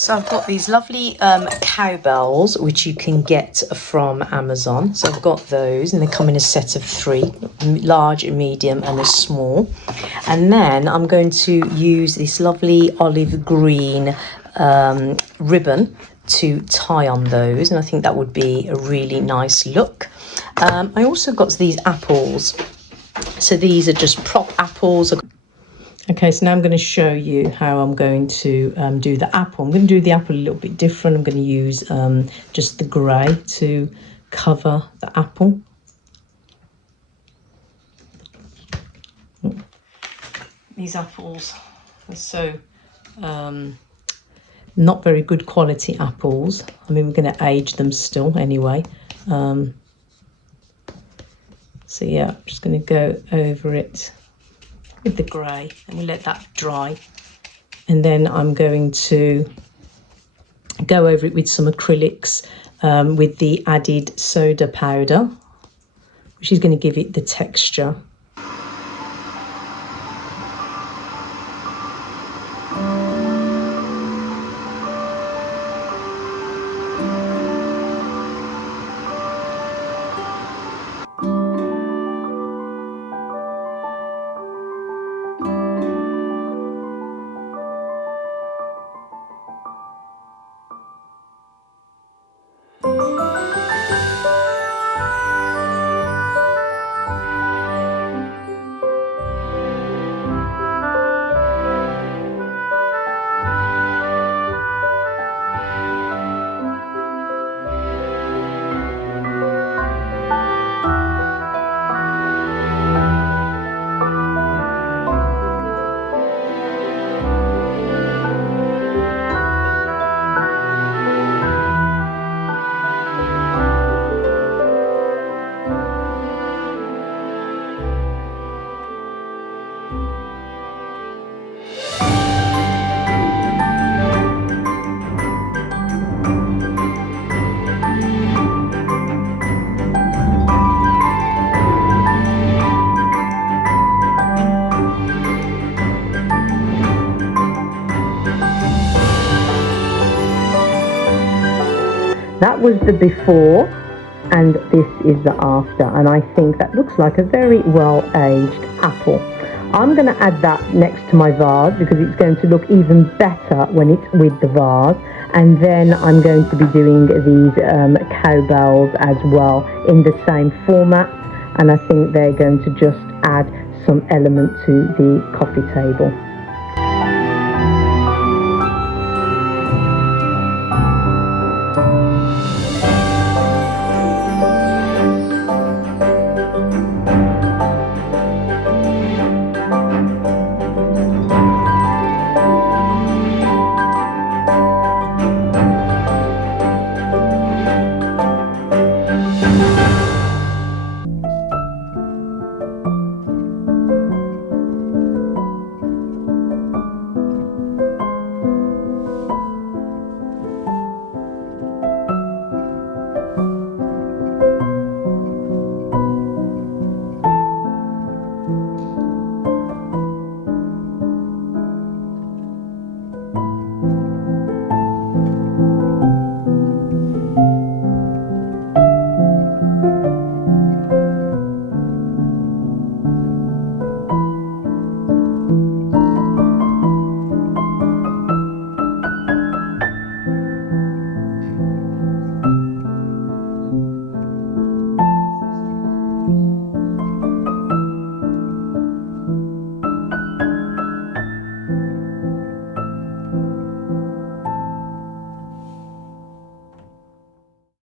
So I've got these lovely cowbells, which you can get from Amazon. So I've got those, and they come in a set of 3, large, a medium, and a small. And then I'm going to use this lovely olive green ribbon to tie on those, and I think that would be a really nice look. I also got these apples. So these are just prop apples. Okay, so now I'm going to show you how I'm going to do the apple. I'm going to do the apple a little bit different. I'm going to use just the grey to cover the apple. These apples are so not very good quality apples. I mean, we're going to age them still anyway. So yeah, I'm just going to go over it with the grey and we let that dry, and then I'm going to go over it with some acrylics with the added soda powder, which is going to give it the texture. That was the before, and this is the after, and I think that looks like a very well aged apple. I'm going to add that next to my vase because it's going to look even better when it's with the vase. And then I'm going to be doing these cowbells as well in the same format, and I think they're going to just add some element to the coffee table.